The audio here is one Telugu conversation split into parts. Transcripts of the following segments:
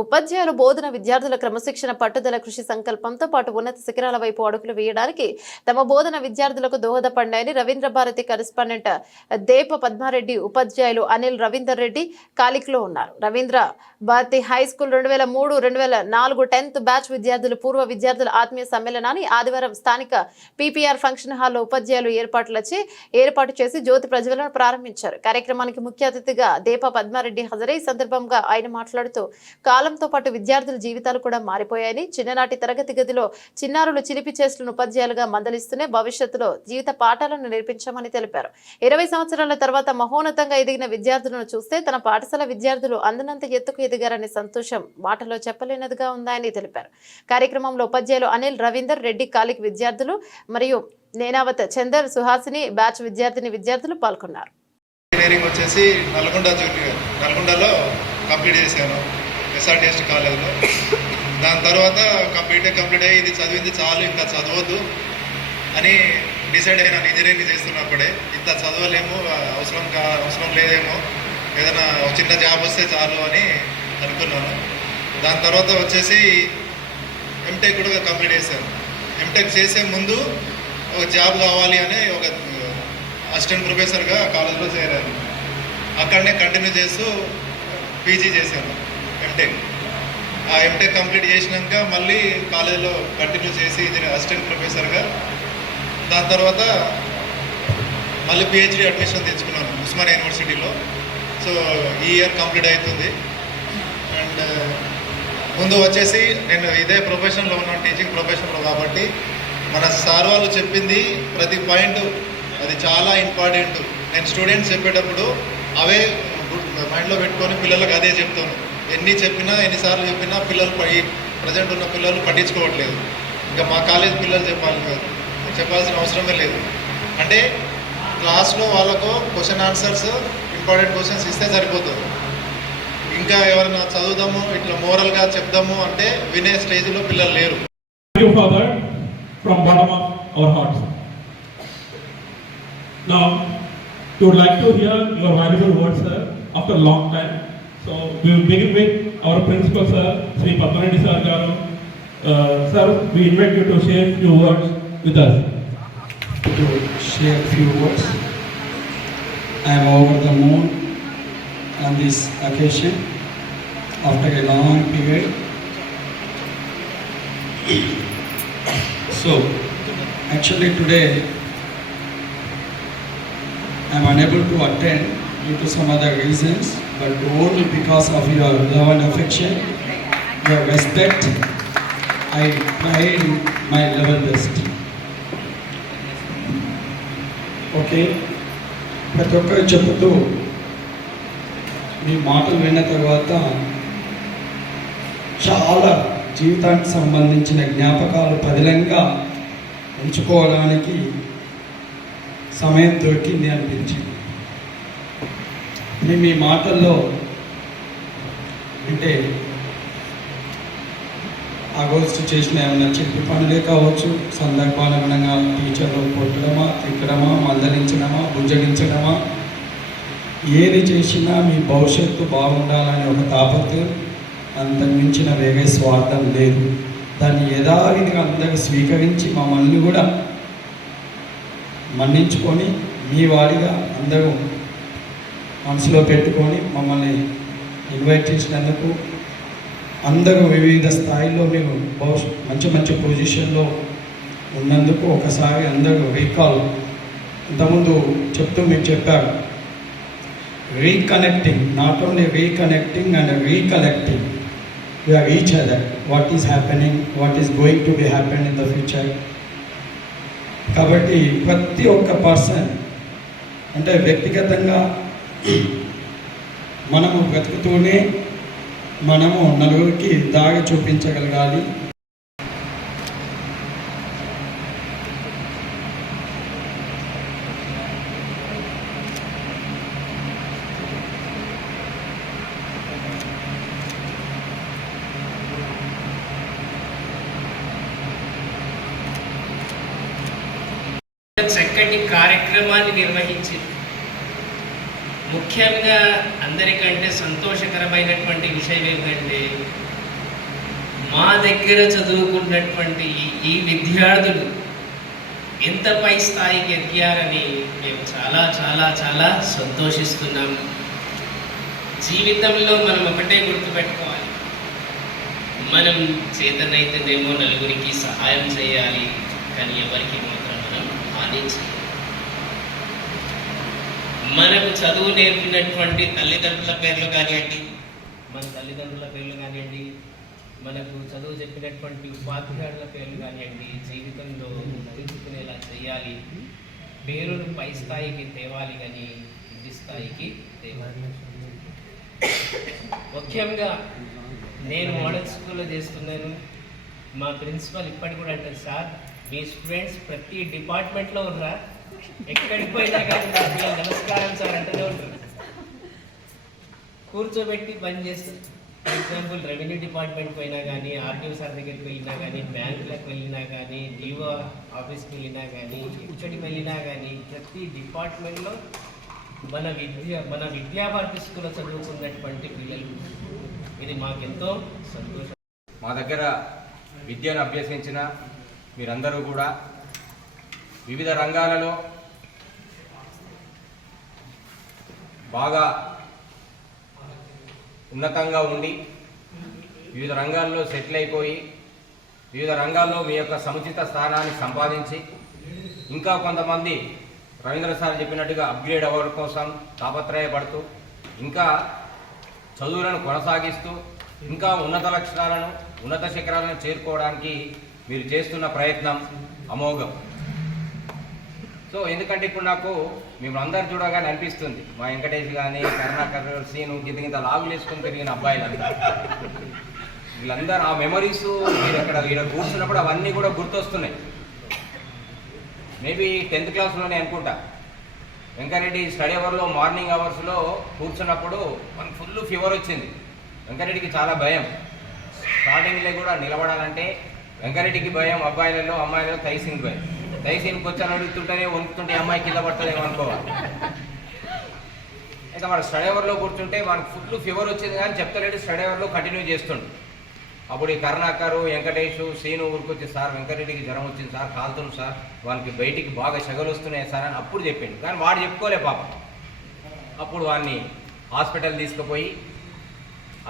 ఉపాధ్యాయులు బోధన విద్యార్థుల క్రమశిక్షణ పట్టుదల కృషి సంకల్పంతో పాటు ఉన్నత శిఖరాల వైపు అడుగులు వేయడానికి తమ బోధన విద్యార్థులకు దోహదపడ్డాయని రవీంద్ర భారతి కరెస్పాండెంట్ దేప పద్మారెడ్డి ఉపాధ్యాయులు అనిల్ రవీందర్ రెడ్డి కాలిక్లో ఉన్నారు. Ravindra Bharati high school 2003-2004 10th batch విద్యార్థులు పూర్వ విద్యార్థుల ఆత్మీయ సమ్మేళనాన్ని ఆదివారం స్థానిక పీపీఆర్ ఫంక్షన్ హాల్లో ఉపాధ్యాయులు ఏర్పాటు చేసి జ్యోతి ప్రజ్వలన ప్రారంభించారు. కార్యక్రమానికి ముఖ్య అతిథిగా దేప పద్మారెడ్డి హాజరై సందర్భంగా ఆయన మాట్లాడుతూ కాలంతో పాటు విద్యార్థుల జీవితాలు కూడా మారిపోయాయని, చిన్ననాటి తరగతి గదిలో చిన్నారులు చిలిపి చేష్టలను ఉపాధ్యాయులుగా మందలిస్తూనే భవిష్యత్తులో జీవిత పాఠాలను నేర్పించామని తెలిపారు. 20 సంవత్సరాల తర్వాత మహోన్నతంగా ఎదిగిన విద్యార్థులను చూస్తే తన పాఠశాల విద్యార్థులు అందనంత ఎత్తుకు ఎదిగారనే సంతోషం మాటలో చెప్పలేనిదిగా ఉందని తెలిపారు. కార్యక్రమంలో ఉపాధ్యాయులు అనిల్ రవీందర్ రెడ్డి కాలిక్ విద్యార్థులు మరియు నేనావత్ చందర్ సుహాసిని బ్యాచ్ విద్యార్థులు పాల్గొన్నారు. నల్గొండలో కంప్లీట్ చేశాను ఎస్ఆర్టీఎస్ కాలేజ్లో. దాని తర్వాత కంప్లీట్ అయ్యి ఇది చదివింది చాలు, ఇంకా చదవద్దు అని డిసైడ్ అయినాను. ఇంజనీరింగ్ చేస్తున్నప్పుడే ఇంత చదవలేము, అవసరం లేదేమో, ఏదైనా చిన్న జాబ్ వస్తే చాలు అని అనుకున్నాను. దాని తర్వాత వచ్చేసి ఎంటెక్ కూడా కంప్లీట్ చేశాను. ఎంటెక్ చేసే ముందు ఒక జాబ్ కావాలి అని ఒక అసిస్టెంట్ ప్రొఫెసర్గా కాలేజ్లో చేరాను. అక్కడనే కంటిన్యూ చేస్తూ పీజీ చేశాను ఎంటెక్. ఆ ఎంటెక్ కంప్లీట్ చేసినాక మళ్ళీ కాలేజ్లో కంటిన్యూ చేసి ఇది అసిస్టెంట్ ప్రొఫెసర్గా. దాని తర్వాత మళ్ళీ పిహెచ్డి అడ్మిషన్ తెచ్చుకున్నాను ఉస్మానియా యూనివర్సిటీలో. సో ఈ ఇయర్ కంప్లీట్ అవుతుంది. అండ్ ముందు వచ్చేసి నేను ఇదే ప్రొఫెషన్లో ఉన్నాను, టీచింగ్ ప్రొఫెషన్లో. కాబట్టి మన సార్ వాళ్ళు చెప్పింది ప్రతి పాయింట్ అది చాలా ఇంపార్టెంట్. నేను స్టూడెంట్స్ చెప్పేటప్పుడు అవే మైండ్లో పెట్టుకొని పిల్లలకు అదే చెప్తాను. ఎన్నిసార్లు చెప్పినా పిల్లలు ప్రజెంట్ ఉన్న పిల్లలు పట్టించుకోవట్లేదు. ఇంకా మా కాలేజ్ పిల్లలు చెప్పాల్సిన అవసరమే లేదు. అంటే క్లాస్లో వాళ్ళకు క్వశ్చన్ ఆన్సర్స్ ఇంపార్టెంట్ క్వశ్చన్స్ ఇస్తే సరిపోతుంది. ఇంకా ఎవరైనా చదువుదాము ఇట్లా మోరల్గా చెప్దాము అంటే వినే స్టేజ్లో పిల్లలు లేరు. From bottom of our hearts. Now, we would like to hear your valuable words, sir, after a long time. So, we will begin with our principal, sir, Sri Padmareddy sir garu. Sir, we invite you to share a few words with us. To share a few words. I am over the moon on this occasion after a long period. So, actually today I am unable to attend due to some other reasons, but only because of your love and affection, your respect, I tried my level best. Okay, ప్రతి ఒక్కరు చెబుతూ మీ మాటలు విన్న తర్వాత చాలా జీవితానికి సంబంధించిన జ్ఞాపకాలు పదిలంగా ఉంచుకోవడానికి సమయం దొరికింది అనిపించింది. మీ మాటల్లో అంటే ఆగోస్ట్ చేసిన ఏమన్నా చెప్పి పనులే కావచ్చు, సందర్భానుగుణంగా టీచర్లు కొట్టడమా, తిట్టడమా, మందలించడమా, బుజ్జగించడమా, ఏది చేసినా మీ భవిష్యత్తు బాగుండాలని ఒక తాపత్రయం, అంతకుమించిన వేరే స్వార్థం లేదు. దాన్ని యథావిధిగా అందరూ స్వీకరించి మమ్మల్ని కూడా మన్నించుకొని మీ వాడిగా అందరూ మనసులో పెట్టుకొని మమ్మల్ని ఇన్వైట్ చేసినందుకు, అందరూ వివిధ స్థాయిల్లో మీరు మంచి పొజిషన్లో ఉన్నందుకు ఒకసారి అందరూ రీకాల్. ఇంతకుముందు చెప్తూ మీరు చెప్పారు reconnecting, not only reconnecting and recollecting. We are each other, what is happening, what is going to be happen in the future. కాబట్టి ప్రతి ఒక్క పర్సన్ అంటే వ్యక్తిగతంగా మనము బ్రతుకుతూనే మనము నలుగురికి దారి చూపించగలగాలి. చక్కటి కార్యక్రమాన్ని నిర్వహించి ముఖ్యంగా అందరికంటే సంతోషకరమైనటువంటి విషయం ఏమిటంటే మా దగ్గర చదువుకున్నటువంటి ఈ విద్యార్థులు ఎంత పై స్థాయికి ఎదిగారని మేము చాలా చాలా చాలా సంతోషిస్తున్నాం. జీవితంలో మనం ఒకటే గుర్తుపెట్టుకోవాలి, మనం చేతనైతేనేమో నలుగురికి సహాయం చేయాలి, కానీ ఎవరికి మాత్రం మనం హాని చేయాలి. మనకు చదువు నేర్పినటువంటి తల్లిదండ్రుల పేర్లు కానివ్వండి, మన తల్లిదండ్రుల పేర్లు కానివ్వండి, మనకు చదువు చెప్పినటువంటి ఉపాధ్యాయుల పేర్లు కానివ్వండి, జీవితంలో నిలుపుకునేలా చేయాలి, పేరును పై స్థాయికి తేవాలి కానీ కింది స్థాయికి తేవాలి. ముఖ్యంగా నేను మోడల్ స్కూల్లో చేస్తున్నాను. మా ప్రిన్సిపల్ ఇప్పటికి కూడా అంటారు, సార్ మీ స్టూడెంట్స్ ప్రతి డిపార్ట్మెంట్లో ఉన్నారా, ఎక్కడికి పోయినా కానీ నా పిల్లలు నమస్కారం సార్ అంటూనే ఉంటారు. కూర్చోబెట్టి పని చేస్తారు. ఫర్ ఎగ్జాంపుల్ రెవెన్యూ డిపార్ట్మెంట్ పోయినా కానీ, ఆర్టీఓ సార్ దగ్గరికి వెళ్ళినా కానీ, బ్యాంకులకు వెళ్ళినా కానీ, డిఓ ఆఫీస్కి వెళ్ళినా కానీ, ఎక్కడికి వెళ్ళినా కానీ ప్రతి డిపార్ట్మెంట్లో మన విద్యాభారతి స్కూల్లో చదువుకున్నటువంటి పిల్లలు. ఇది మాకెంతో సంతోషం. మా దగ్గర విద్యను అభ్యసించిన మీరందరూ కూడా వివిధ రంగాలలో బాగా ఉన్నతంగా ఉండి వివిధ రంగాల్లో సెటిల్ అయిపోయి వివిధ రంగాల్లో మీ యొక్క సముచిత స్థానాన్ని సంపాదించి ఇంకా కొంతమంది రవీంద్ర సార్ చెప్పినట్టుగా అప్గ్రేడ్ అవ్వడం కోసం తాపత్రయపడుతూ ఇంకా చదువులను కొనసాగిస్తూ ఇంకా ఉన్నత లక్ష్యాలను ఉన్నత శిఖరాలను చేరుకోవడానికి మీరు చేస్తున్న ప్రయత్నం అమోఘం. సో ఎందుకంటే ఇప్పుడు నాకు మేము అందరు చూడగానే అనిపిస్తుంది, మా వెంకటేష్ కానీ కరుణాకర్ సీను గింత లాగులు వేసుకొని తిరిగిన అబ్బాయిలు వీళ్ళందరూ ఆ మెమరీస్ మీరు ఇక్కడ కూర్చున్నప్పుడు అవన్నీ కూడా గుర్తొస్తున్నాయి. మేబీ 10th క్లాస్లోనే అనుకుంటా, వెంకరెడ్డి స్టడీ అవర్లో మార్నింగ్ అవర్స్లో కూర్చున్నప్పుడు మనకు ఫుల్ ఫీవర్ వచ్చింది. వెంకరెడ్డికి చాలా భయం, స్టార్టింగ్లో కూడా నిలబడాలంటే వెంకరెడ్డికి భయం, అబ్బాయిలలో అమ్మాయిలలో తైసీన్కి భయం. తైసీన్కి వచ్చాను అడుగుతుంటేనే వణుకుతుంటే అమ్మాయి కింద పడుతుందేమో అనుకోవాలి. అయితే వాడు స్టడీ అవర్లో కూర్చుంటే మనకు ఫుల్ ఫీవర్ వచ్చింది కానీ చెప్తలేడు, స్టడీ అవర్లో కంటిన్యూ చేస్తుండు. అప్పుడు ఈ కరుణాకరు వెంకటేష్ సీను ఊరికొచ్చి, సార్ వెంకరెడ్డికి జ్వరం వచ్చింది సార్, కాలుతుంది సార్, వానికి బయటికి బాగా షగలు వస్తున్నాయి సార్ అని అప్పుడు చెప్పిండు. కానీ వాడు చెప్పుకోలే పాపం. అప్పుడు వాడిని హాస్పిటల్ తీసుకుపోయి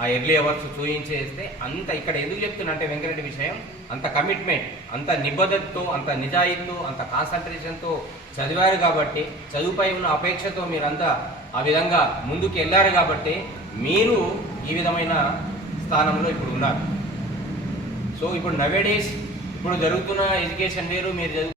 ఆ ఎర్లీ అవర్స్ చూయించేస్తే అంత ఇక్కడ ఎందుకు చెప్తున్నా అంటే వెంకరెడ్డి విషయం అంత కమిట్మెంట్, అంత నిబద్ధతతో, అంత నిజాయితీతో, అంత కాన్సన్ట్రేషన్తో చదివారు కాబట్టి, చదువుపై ఉన్న అపేక్షతో మీరంతా ఆ విధంగా ముందుకు వెళ్ళారు కాబట్టి మీరు ఈ విధమైన స్థానంలో ఇప్పుడు ఉన్నారు. సో ఇప్పుడు నవేడేస్ ఇప్పుడు జరుగుతున్న ఎడ్యుకేషన్ వేరు, మీరు చదువు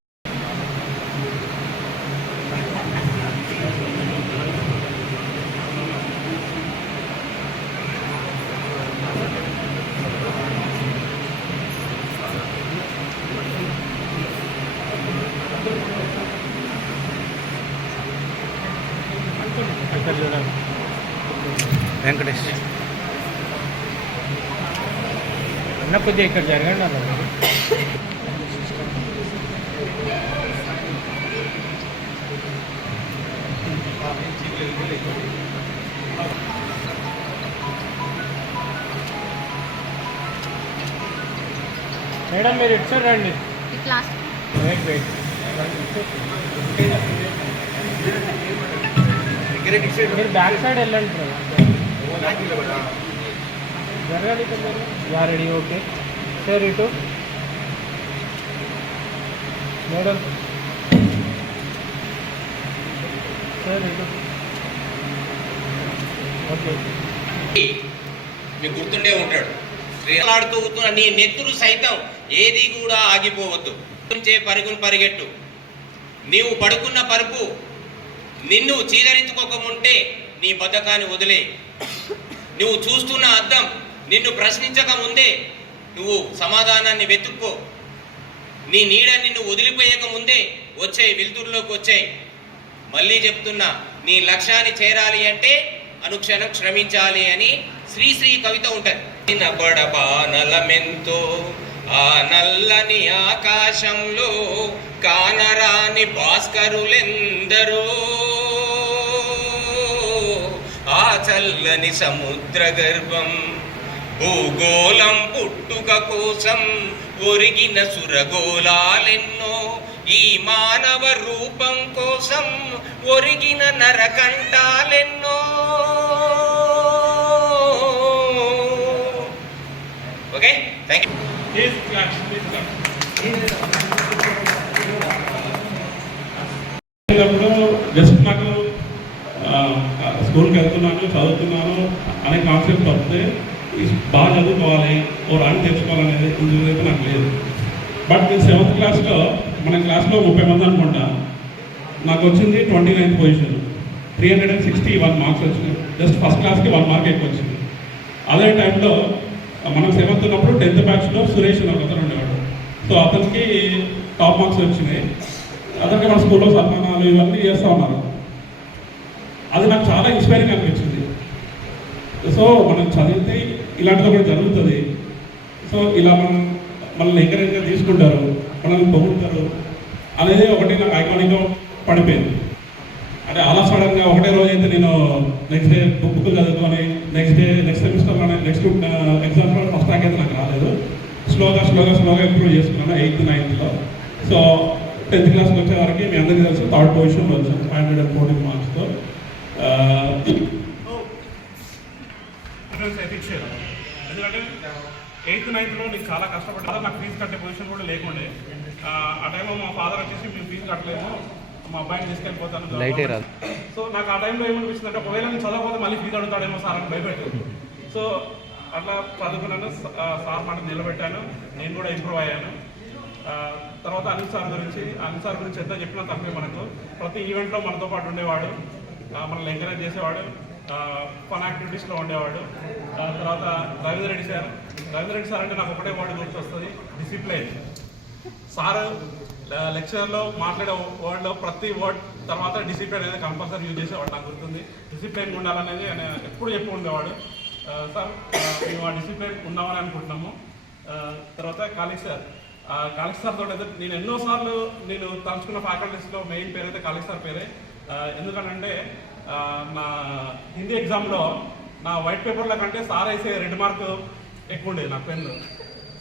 వెంకటేష్ అన్న కొద్దిగా ఇక్కడ జరగండి అన్న. మేడం మీరు ఇటు సైడ్ రండి. వెయిట్ వెయిట్ మీరు బ్యాక్ సైడ్ వెళ్ళండి. జరగాలి యా రెడీ ఓకే సార్. ఇటు మేడం సార్ ఇటు ఓకే. మీకు గుర్తుండే ఉంటాడు, ఆడుతూ కూతున్న నీ నెత్తురు సైతం ఏది కూడా ఆగిపోవద్దు, పరుగును పరిగెట్టు. నీవు పడుకున్న పరుపు నిన్ను చీదరించుకోకముంటే నీ బద్ధకాన్ని వదిలే. నువ్వు చూస్తున్న అద్దం నిన్ను ప్రశ్నించక ముందే నువ్వు సమాధానాన్ని వెతుక్కో. నీ నీడ నిన్ను వదిలిపోయక ముందే వచ్చాయి, వెలుతురులోకి వచ్చాయి. మళ్ళీ చెప్తున్నా, నీ లక్ష్యాన్ని చేరాలి అంటే అనుక్షణం శ్రమించాలి అని శ్రీశ్రీ కవిత ఉంటుంది. నలమెంతో ఆ నల్లని ఆకాశంలో కానరాని భాస్కరులెందరో చల్లని సముద్ర గర్భం భూగోళం పుట్టుక కోసం ఒరిగిన సురగోళాలెన్నో ఈ మానవ రూపం కోసం ఒరిగిన నరకంటాలెన్నో. Okay, thank you. జస్ట్ నాకు స్కూల్కి వెళ్తున్నాను, చదువుతున్నాను అనే కాన్సెప్ట్ వస్తే బాగా చదువుకోవాలి, ఓ ర్యాంక్ తెచ్చుకోవాలనేది ఇందులో నాకు లేదు. బట్ నేను 7th క్లాస్లో మన క్లాస్లో 30 మంది అనుకుంటా, నాకు వచ్చింది 29th పొజిషన్, 361 మార్క్స్ వచ్చినాయి. జస్ట్ ఫస్ట్ క్లాస్కి 1 మార్క్ ఎక్కువ వచ్చింది. అదే టైంలో మనం 7th ఉన్నప్పుడు 10th బ్యాచ్లో సురేష్ అని ఒకరు ఉండేవాడు. సో అతనికి టాప్ మార్క్స్ వచ్చినాయి. అతనికి మన స్కూల్లో సన్మానాలు ఇవన్నీ చేస్తూ ఉన్నారు. అది నాకు చాలా ఇన్స్పైరింగ్ అనిపించింది. సో మనం చదివితే ఇలాంటిది ఒకటి జరుగుతుంది. సో ఇలా మనల్ని ఎంకరేజ్గా తీసుకుంటారు, మనల్ని పొగుడుతారు అనేది ఒకటి నాకు ఐకానిక్గా పడిపోయింది. అంటే అలా సడన్గా ఒకటే రోజు అయితే నేను నెక్స్ట్ డే బుక్ చదువుకొని నెక్స్ట్ సెమిస్టర్లోనే నెక్స్ట్ ఎగ్జామ్స్లో ఫస్ట్ ర్యాంక్ అయితే నాకు రాలేదు. స్లోగా ఇంప్రూవ్ చేసుకున్నాను 8th 9thలో. సో 10th క్లాస్కి వచ్చే వరకు మీ అందరికీ తెలుసు 3rd పొజిషన్లో వచ్చాను 514 మార్క్స్తో. ఎందుకంటే 8th 9thలో నేను చాలా కష్టపడ్డా. నాకు ఫీజు కట్టే పొజిషన్ కూడా లేకుండే. ఆ టైంలో మా ఫాదర్ వచ్చేసి మేము ఫీజు కట్టలేము, మా అబ్బాయిని తీసుకెళ్ళిపోతాను. సో నాకు ఆ టైంలో ఏమనిపిస్తుంది అంటే ఒకవేళ నేను చదవకపోతే మళ్ళీ ఫీజు అడుగుతాడేమో సార్ అని భయపెట్టాను. సో అట్లా చదువుకున్నాను, సార్ మాట నిలబెట్టాను, నేను కూడా ఇంప్రూవ్ అయ్యాను. తర్వాత అనిల్ సార్ గురించి ఎంత చెప్పినా తప్పే. మనకు ప్రతి ఈవెంట్లో మనతో పాటు ఉండేవాడు, మనల్ని ఎంకరేజ్ చేసేవాడు, ఫన్ యాక్టివిటీస్లో ఉండేవాడు. తర్వాత రవీంద్ర రెడ్డి సార్ అంటే నాకు ఒకటే వర్డ్ గుర్తు వస్తుంది, డిసిప్లైన్. సార్ లెక్చర్లో మాట్లాడే వర్డ్లో ప్రతి వర్డ్ తర్వాత డిసిప్లైన్ అనేది కంపల్సరీ యూజ్ చేసేవాడు. నాకు గుర్తుంది, డిసిప్లైన్ ఉండాలనేది ఆయన ఎప్పుడు చెప్పి ఉండేవాడు. సార్ మేము ఆ డిసిప్లైన్ ఉన్నామని అనుకుంటున్నాము. తర్వాత కాళిక్ సార్ తోటి అయితే నేను ఎన్నోసార్లు నేను తలుచుకున్న ఫ్యాకల్టీస్లో మెయిన్ పేరు అయితే కాళిక్ సార్ పేరే. ఎందుకంటే నా హిందీ ఎగ్జామ్లో నా వైట్ పేపర్ల కంటే సార్ వేసే రెడ్ మార్క్ ఎక్కువ ఉండేది. నా పెన్ను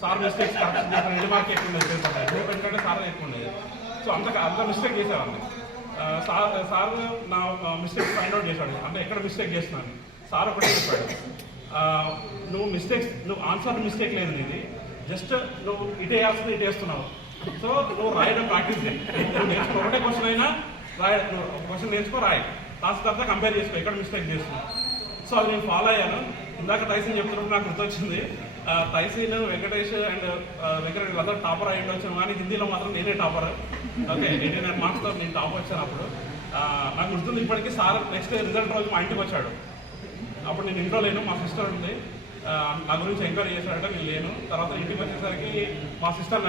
సార్ మిస్టేక్స్ కరెక్షన్ చేసిన రెడ్ మార్క్ ఎక్కువ ఉండేది పేపర్, బ్లూ పెన్ కంటే సార్ ఎక్కువ ఉండేది. సో అంత మిస్టేక్ చేసేవాడిని. సార్ నా మిస్టేక్స్ ఫైండ్ అవుట్ చేశాడు, అంటే ఎక్కడ మిస్టేక్ చేస్తున్నాను. సార్ ఒకటే చెప్పాడు, నువ్వు ఆన్సర్ మిస్టేక్ లేదు నీది, జస్ట్ నువ్వు ఇటేయాల్సింది ఇటేస్తున్నావు. సో నువ్వు రాయడం ప్రాక్టీస్ చేయి, నువ్వు నేర్చుకో, ఒకటే క్వశ్చన్ అయినా క్వశ్చన్ నేర్చుకో, రాయి, తర్వాత కంపేర్ చేసుకో ఎక్కడ మిస్టేక్ చేస్తున్నావు. సో అది నేను ఫాలో అయ్యాను. ఇందాక టైసన్ చెప్తున్నప్పుడు నాకు గుర్తొచ్చింది, టైసన్ వెంకటేష్ అండ్ వెంకటేష్ అందరూ టాపర్ అయ్యి వచ్చాను, కానీ హిందీలో మాత్రం నేనే టాపర్. ఓకే, 89 మార్క్స్తో నేను టాప్ వచ్చాను. అప్పుడు నాకు గుర్తుంది ఇప్పటికీ. సార్ నెక్స్ట్ రిజల్ట్ రోజు మా ఇంటికి వచ్చాడు. అప్పుడు నేను ఇంట్లో లేను, మా సిస్టర్ ఉంది, నా గురించి ఎంక్వైరీ చేశాడంటే నేను లేను. తర్వాత ఇంటికి వచ్చేసరికి మా సిస్టర్